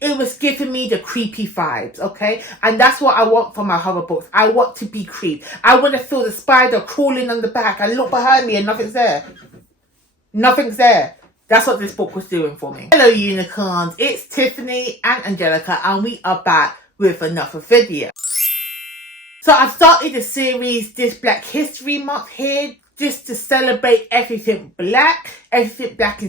It was giving me the creepy vibes, okay? And that's what I want for my horror books. I want to be creeped. I want to feel the spider crawling on the back. I look behind me and nothing's there. Nothing's there. That's what this book was doing for me. Hello unicorns, it's Tiffany and Angelica and we are back with another video. So I've started a series this Black History Month here just to celebrate everything black in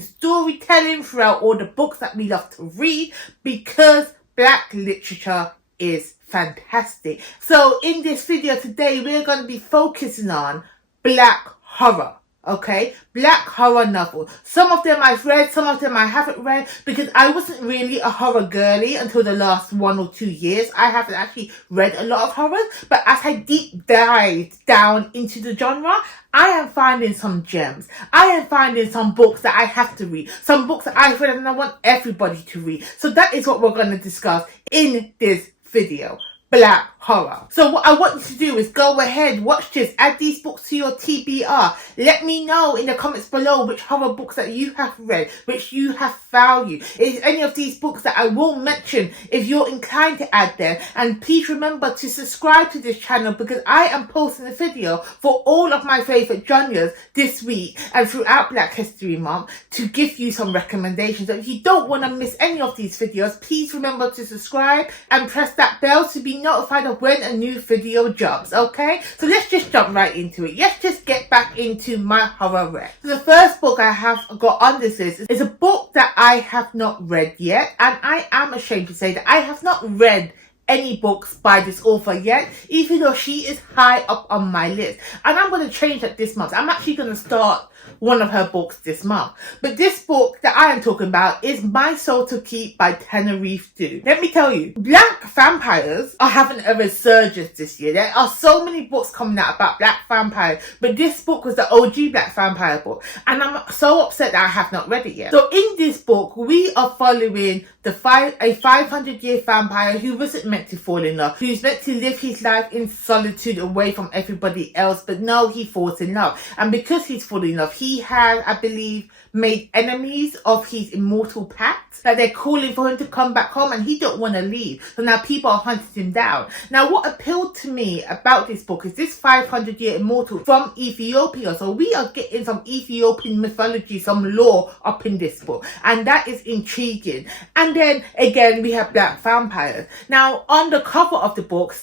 storytelling throughout all the books that we love to read, because black literature is fantastic. So in this video today, we're going to be focusing on black horror. Okay, black horror novels. Some of them I've read, some of them I haven't read, because I wasn't really a horror girly until the last 1 or 2 years. I haven't actually read a lot of horrors, but as I deep dived down into the genre, I am finding some gems. I am finding some books that I have to read, some books that I've read and I want everybody to read. So that is what we're going to discuss in this video. Black horror. So what I want you to do is go ahead, watch this, add these books to your TBR. Let me know in the comments below which horror books that you have read, which you have valued. Is any of these books that I will mention if you're inclined to add them. And please remember to subscribe to this channel, because I am posting a video for all of my favourite genres this week and throughout Black History Month to give you some recommendations. So if you don't want to miss any of these videos, please remember to subscribe and press that bell to be notified of when a new video drops, okay? So let's just jump right into it. Let's just get back into my horror read. So the first book I have got on this list is a book that I have not read yet, and I am ashamed to say that I have not read any books by this author yet, even though she is high up on my list. And I'm going to change that this month. I'm actually going to start one of her books this month. But this book that I am talking about is My Soul to Keep by Tannerive Due. Let me tell you, black vampires are having a resurgence this year. There are so many books coming out about black vampires, but this book was the OG black vampire book. And I'm so upset that I have not read it yet. So in this book, we are following a 500-year vampire who wasn't meant to fall in love, who's meant to live his life in solitude away from everybody else, but no, he falls in love. And because he's fallen in love, he has, I believe, made enemies of his immortal pact, that they're calling for him to come back home and he don't want to leave. So now people are hunting him down. Now what appealed to me about this book is this 500-year immortal from Ethiopia. So we are getting some Ethiopian mythology, some lore up in this book, and that is intriguing. And then again we have black vampires. Now on the cover of the book,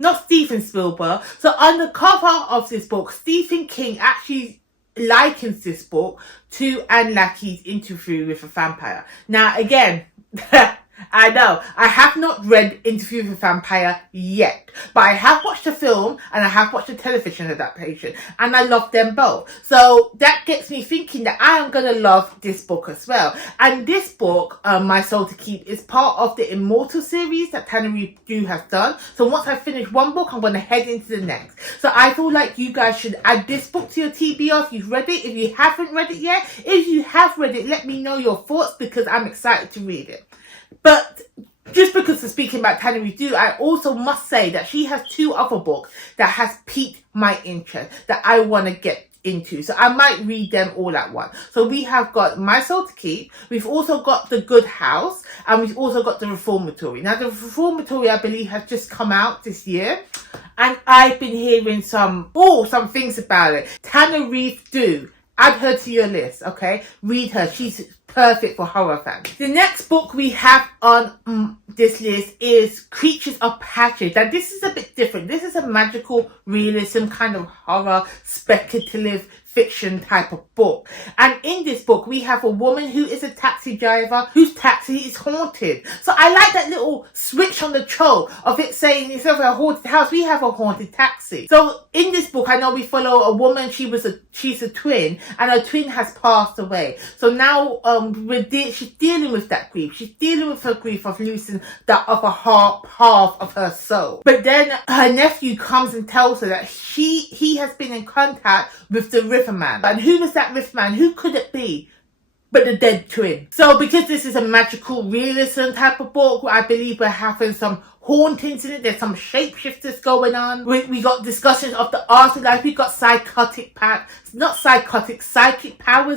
not Steven Spielberg. So on the cover of this book, Stephen King actually likens this book to Anne Lackey's Interview with a Vampire. Now again, I know I have not read Interview with a Vampire yet, but I have watched the film and I have watched the television adaptation, and I love them both. So that gets me thinking that I am going to love this book as well. And this book, My Soul to Keep, is part of the Immortal series that Tannerive Due has done. So once I finish one book, I'm going to head into the next. So I feel like you guys should add this book to your TBR if you've read it. If you haven't read it yet, if you have read it, let me know your thoughts, because I'm excited to read it. But just because we're speaking about Tannerive Due, I also must say that she has 2 other books that has piqued my interest that I want to get into. So I might read them all at once. So we have got My Soul to Keep, we've also got The Good House, and we've also got The Reformatory. Now the Reformatory, I believe, has just come out this year, and I've been hearing some things about it. Tannerive Due, add her to your list, okay? Read her. She's perfect for horror fans. The next book we have on this list is Creatures of Passage. Now this is a bit different. This is a magical realism kind of horror, speculative fiction type of book. And in this book, we have a woman who is a taxi driver whose taxi is haunted. So I like that little switch on the trope of it saying, instead of a haunted house, we have a haunted taxi. So in this book, I know we follow a woman. She's a twin, and her twin has passed away. So now she's dealing with that grief. She's dealing with her grief of losing that other half of her soul. But then her nephew comes and tells her that he has been in contact with the Riverman. And who was that Riverman? Who could it be? but the dead twin. So because this is a magical realism type of book, I believe we're having some hauntings in it. There's some shapeshifters going on. We got discussions of the afterlife. We got psychic powers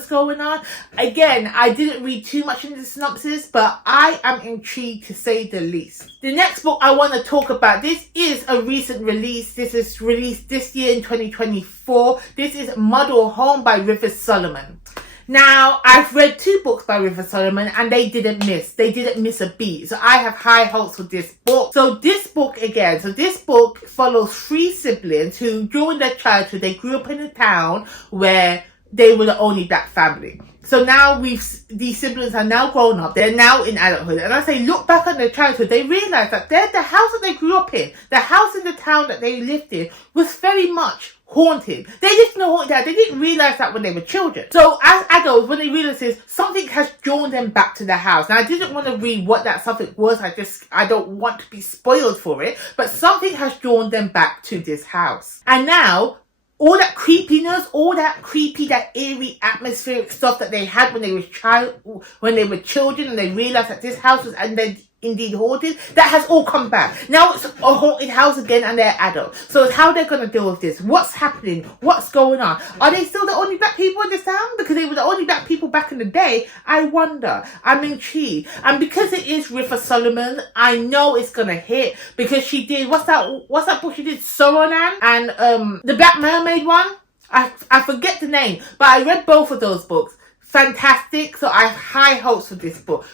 going on. Again, I didn't read too much in the synopsis, but I am intrigued to say the least. The next book I want to talk about, this is a recent release. This is released this year in 2024. This is Model Home by River Solomon. Now, I've read 2 books by River Solomon and they didn't miss a beat. So I have high hopes for this book. So this book follows 3 siblings who, during their childhood, they grew up in a town where they were the only black family. So now these siblings are now grown up. They're now in adulthood. And as they look back on their childhood, they realize that the house that they grew up in, the house in the town that they lived in, was very much haunted. They lived in a haunted house. They didn't realize that when they were children. So as adults, when they realize this, something has drawn them back to the house. Now, I didn't want to read what that something was. I don't want to be spoiled for it. But something has drawn them back to this house. And now, all that creepiness, that eerie atmospheric stuff that they had when they were children, and they realized that this house was indeed haunted, that has all come back. Now it's a haunted house again and they're adults. So it's how they're going to deal with this. What's happening? What's going on? Are they still the only black people in this town? Because they were the only black people back in the day. I wonder. I'm intrigued. And because it is River Solomon, I know it's going to hit, because she did, what's that book she did? Soronan and the Black Mermaid one? I forget the name, but I read both of those books. Fantastic. So I have high hopes for this book.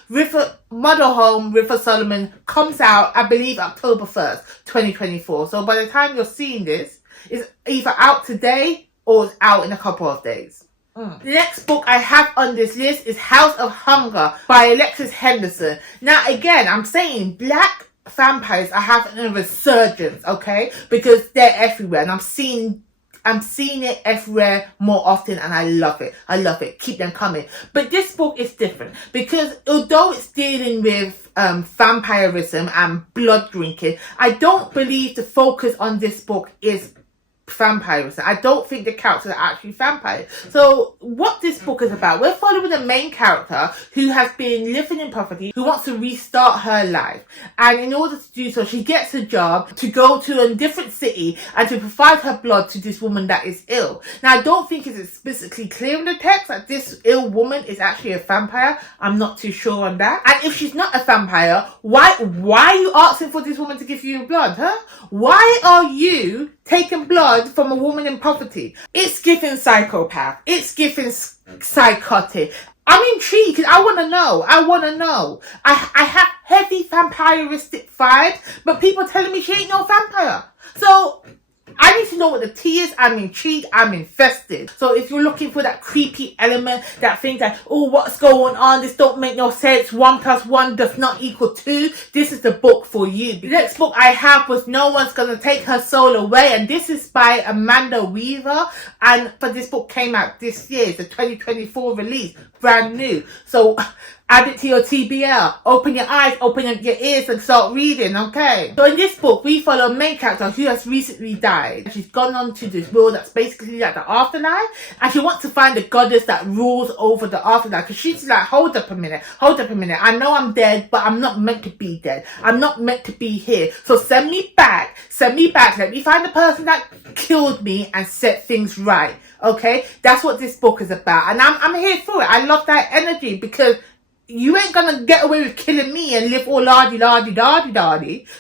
Model Home, River Solomon, comes out, I believe, October 1st, 2024. So by the time you're seeing this, it's either out today or it's out in a couple of days. The next book I have on this list is House of Hunger by Alexis Henderson. Now, again, I'm saying black vampires are having a resurgence, okay? Because they're everywhere, and I'm seeing it everywhere more often, and I love it. I love it. Keep them coming. But this book is different, because although it's dealing with vampirism and blood drinking, I don't believe the focus on this book is vampirism. I don't think the characters are actually vampires. So what this book is about, we're following the main character who has been living in poverty, who wants to restart her life, and in order to do so, she gets a job to go to a different city and to provide her blood to this woman that is ill. Now, I don't think it's explicitly clear in the text that this ill woman is actually a vampire. I'm not too sure on that. And if she's not a vampire, why are you asking for this woman to give you blood, huh? Why are you taking blood from a woman in poverty? It's giving psychopath. It's giving psychotic. I'm intrigued because I want to know. I have heavy vampiristic vibes, but people are telling me she ain't no vampire. So I need to know what the tea is. I'm intrigued. I'm invested. So if you're looking for that creepy element, that thing that, oh, what's going on? This don't make no sense. 1 + 1 does not equal 2. This is the book for you. The next book I have was No One's Gonna Take Her Soul Away. And this is by B.Weaver. And this book came out this year. It's a 2024 release. Brand new. So add it to your TBL. Open your eyes, open your ears and start reading, okay? So in this book, we follow a main character who has recently died. She's gone on to this world that's basically like the afterlife. And she wants to find the goddess that rules over the afterlife. Because she's like, hold up a minute. I know I'm dead, but I'm not meant to be dead. I'm not meant to be here. So send me back. Let me find the person that killed me and set things right. Okay? That's what this book is about. And I'm here for it. I love that energy, because you ain't gonna get away with killing me and live all lardy.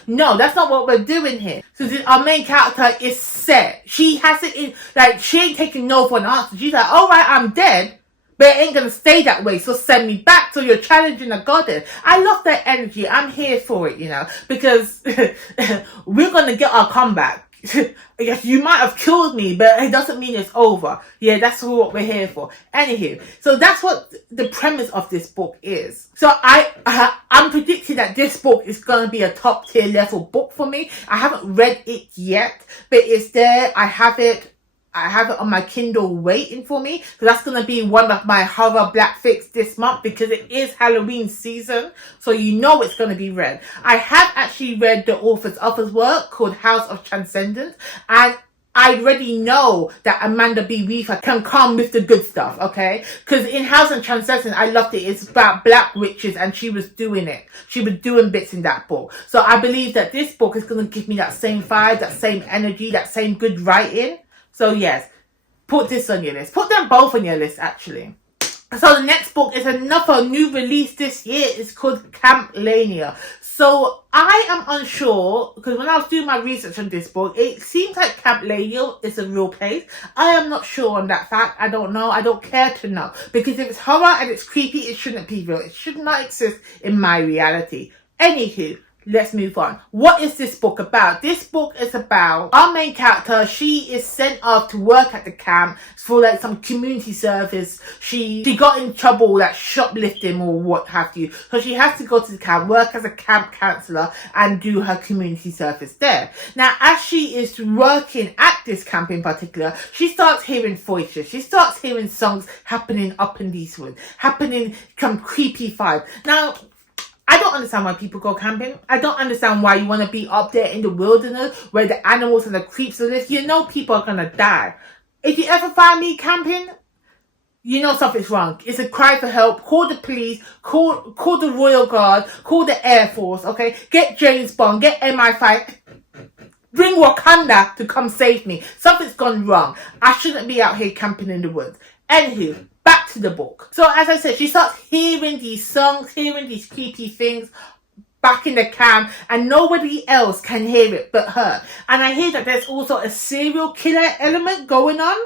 No, that's not what we're doing here. So our main character is set. She has it in, like, she ain't taking no for an answer. She's like, alright, I'm dead, but it ain't gonna stay that way, so send me back. So you're challenging a goddess. I love that energy. I'm here for it, because we're gonna get our comeback. Yes, you might have killed me, but it doesn't mean it's over. Yeah, that's what we're here for. Anywho, so that's what the premise of this book is. So I'm predicting that this book is going to be a top tier level book for me. I haven't read it yet, but it's there. I have it on my Kindle waiting for me. So that's going to be one of my horror black fix this month, because it is Halloween season. So it's going to be read. I have actually read the author's other work called House of Transcendence. And I already know that Amanda B.Weaver can come with the good stuff, okay? Because in House and Transcendence, I loved it. It's about black witches, and she was doing it. She was doing bits in that book. So I believe that this book is going to give me that same vibe, that same energy, that same good writing. So yes, put this on your list. Put them both on your list, actually. So the next book is another new release this year. It's called Camp LAINER. So I am unsure, because when I was doing my research on this book, it seems like Camp LAINER is a real place. I am not sure on that fact. I don't know. I don't care to know. Because if it's horror and it's creepy, it shouldn't be real. It should not exist in my reality. Anywho, let's move on. What is this book about? This book is about our main character. She is sent off to work at the camp for like some community service. She got in trouble, like shoplifting or what have you. So she has to go to the camp, work as a camp counselor and do her community service there. Now, as she is working at this camp in particular, she starts hearing voices. She starts hearing songs happening up in these woods, happening some creepy vibe. Now, I don't understand why people go camping. I don't understand why you want to be up there in the wilderness where the animals and the creeps live. You know people are going to die. If you ever find me camping, you know something's wrong. It's a cry for help. Call the police. Call the Royal Guard. Call the Air Force, okay? Get James Bond. Get MI5. Bring Wakanda to come save me. Something's gone wrong. I shouldn't be out here camping in the woods. Anywho, back to the book. So as I said, she starts hearing these songs, hearing these creepy things back in the camp, and nobody else can hear it but her. And I hear that there's also a serial killer element going on.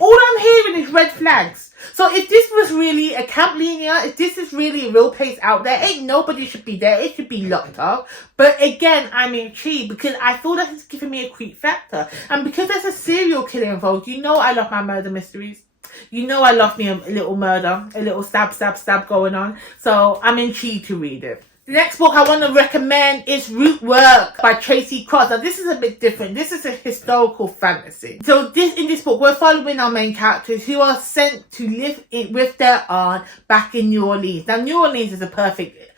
All I'm hearing is red flags. So if this was really a Camp LAINER, if this is really a real place out there, ain't nobody should be there. It should be locked up. But again, I'm intrigued because I feel that it's giving me a creep factor. And because there's a serial killer involved, you know I love my murder mysteries. You know I love me a little murder, a little stab going on. So I'm intrigued to read it. The next book I want to recommend is ROOTWORK by TRACEY. Now this is a bit different. This is a historical fantasy. So in this book we're following our main characters who are sent to live with their aunt back in New Orleans. Now New Orleans is a perfect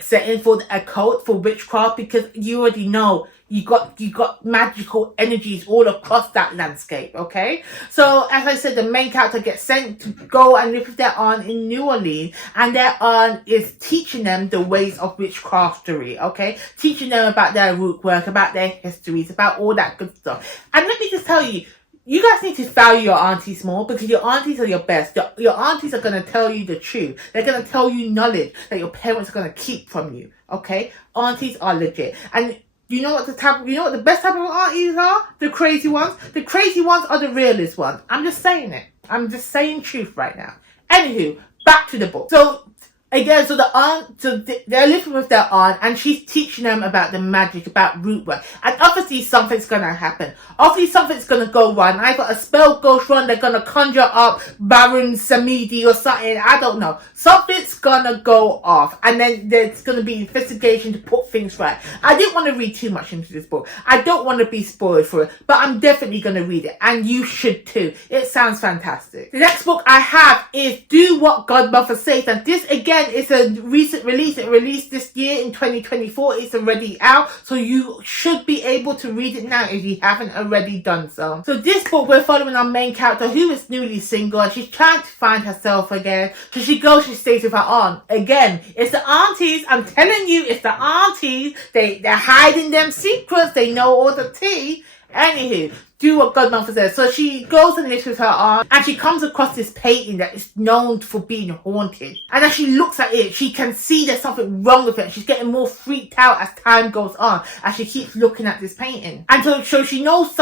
setting for a cult, for witchcraft, because you already know you got magical energies all across that landscape, okay? So, as I said, the main character gets sent to go and live with their aunt in New Orleans, and their aunt is teaching them the ways of witchcraftery, okay? Teaching them about their root work, about their histories, about all that good stuff. And let me just tell you, you guys need to value your aunties more, because your aunties are your best. Your aunties are going to tell you the truth. They're going to tell you knowledge that your parents are going to keep from you, okay? Aunties are legit. And you know what the best type of aunties are? The crazy ones. The crazy ones are the realest ones. I'm just saying it. I'm just saying truth right now. Anywho, back to the book. So again, so the aunt, they're living with their aunt, and she's teaching them about the magic, about root work. And obviously something's gonna happen. Obviously something's gonna go wrong. Either a spell goes wrong, they're gonna conjure up Baron Samedi or something. I don't know. Something's gonna go off, and then there's gonna be investigation to put things right. I didn't want to read too much into this book. I don't want to be spoiled for it, but I'm definitely gonna read it, and you should too. It sounds fantastic. The next book I have is Do What Godmothers Say, and this again, it's a recent release. It released this year in 2024. It's already out, so you should be able to read it now if you haven't already done so. So this book, we're following our main character who is newly single, and she's trying to find herself again. So she stays with her aunt. Again, it's the aunties. I'm telling you, it's the aunties. They're hiding them secrets. They know all the tea. Anywho, do what Godmother says. So she goes and lives with her aunt, and she comes across this painting that is known for being haunted. And as she looks at it, she can see there's something wrong with it. And she's getting more freaked out as time goes on, as she keeps looking at this painting. And so she knows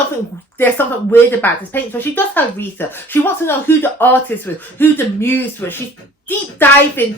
there's something weird about this painting. So she does her research. She wants to know who the artist was, who the muse was. She's deep diving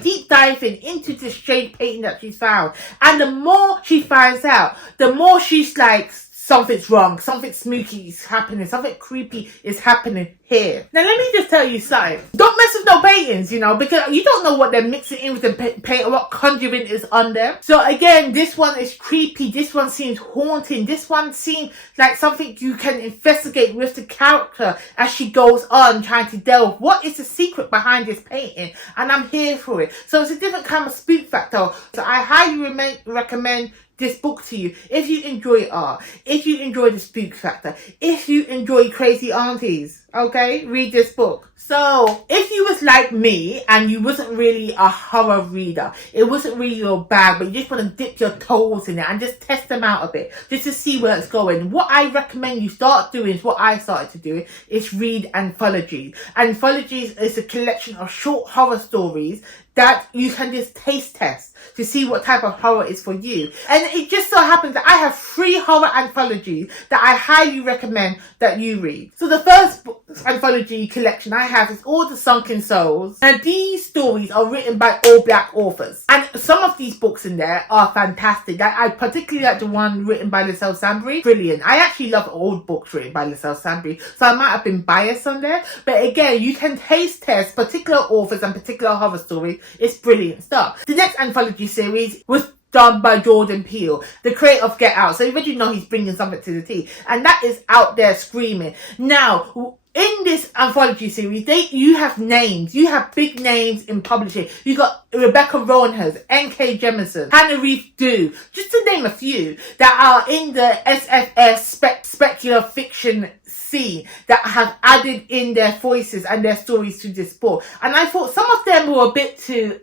into this strange painting that she's found. And the more she finds out, the more she's like, something's wrong, something spooky is happening, something creepy is happening here. Now let me just tell you something. Don't mess with no paintings, because you don't know what they're mixing in with the paint or what conjuring is on them. So again, this one is creepy, this one seems haunting, this one seems like something you can investigate with the character as she goes on trying to delve. What is the secret behind this painting? And I'm here for it. So it's a different kind of spook factor. So I highly recommend this book to you, if you enjoy art, if you enjoy the spook factor, if you enjoy crazy aunties, okay, read this book. So if you was like me and you wasn't really a horror reader, it wasn't really your bag, but you just want to dip your toes in it and just test them out a bit, just to see where it's going, what I recommend you start doing is what I started to do, is read anthologies. Anthologies is a collection of short horror stories that you can just taste test to see what type of horror is for you. And it just so happens that I have 3 horror anthologies that I highly recommend that you read. So the first anthology collection I have is all the Sunken Souls, and these stories are written by all black authors, and some of these books in there are fantastic. I particularly like the one written by LaSalle Sandbury. Brilliant. I actually love old books written by LaSalle Sandbury, so I might have been biased on there, but again, you can taste test particular authors and particular horror stories. It's brilliant stuff. The next anthology series was done by Jordan Peele, the creator of Get Out. So you already know he's bringing something to the tea, and that is Out There Screaming. Now, in this anthology series, you have names. You have big names in publishing. You got Rebecca Roanhurst, N.K. Jemisin, Tannerive Due, just to name a few, that are in the SFS specular fiction scene, that have added in their voices and their stories to this book. And I thought some of them were a bit too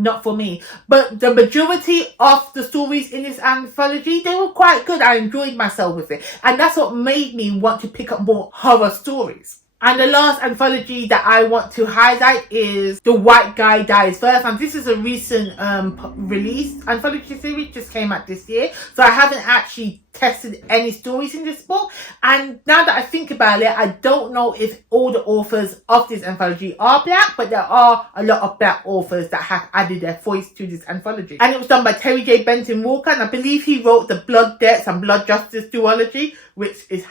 not for me, but the majority of the stories in this anthology, they were quite good. I enjoyed myself with it, and that's what made me want to pick up more horror stories. And the last anthology that I want to highlight is The White Guy Dies First, and this is a recent release anthology series, just came out this year, so I haven't actually tested any stories in this book. And now that I think about it, I don't know if all the authors of this anthology are black, but there are a lot of black authors that have added their voice to this anthology. And it was done by Terry J. Benton Walker, and I believe he wrote the Blood Debts and Blood Justice duology, which is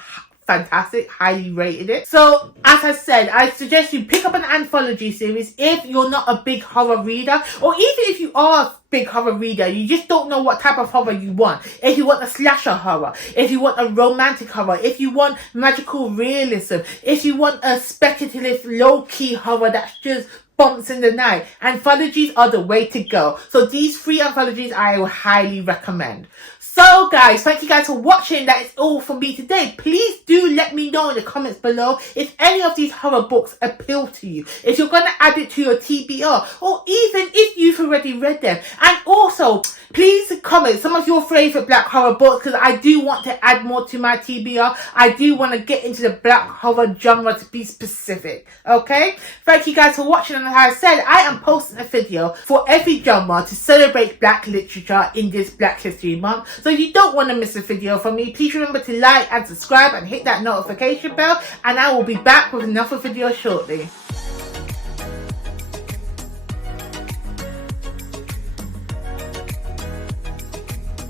fantastic, highly rated it. So as I said, I suggest you pick up an anthology series if you're not a big horror reader, or even if you are a big horror reader, you just don't know what type of horror you want. If you want a slasher horror, if you want a romantic horror, if you want magical realism, if you want a speculative low-key horror that's just bumps in the night, anthologies are the way to go. So these 3 anthologies I will highly recommend. So guys, thank you guys for watching. That is all from me today. Please do let me know in the comments below if any of these horror books appeal to you, if you're going to add it to your TBR, or even if you've already read them. And also, please comment some of your favourite black horror books, because I do want to add more to my TBR. I do want to get into the black horror genre, to be specific. Okay? Thank you guys for watching, and as I said, I am posting a video for every genre to celebrate black literature in this Black History Month. So if you don't want to miss a video from me, please remember to like and subscribe and hit that notification bell, and I will be back with another video shortly.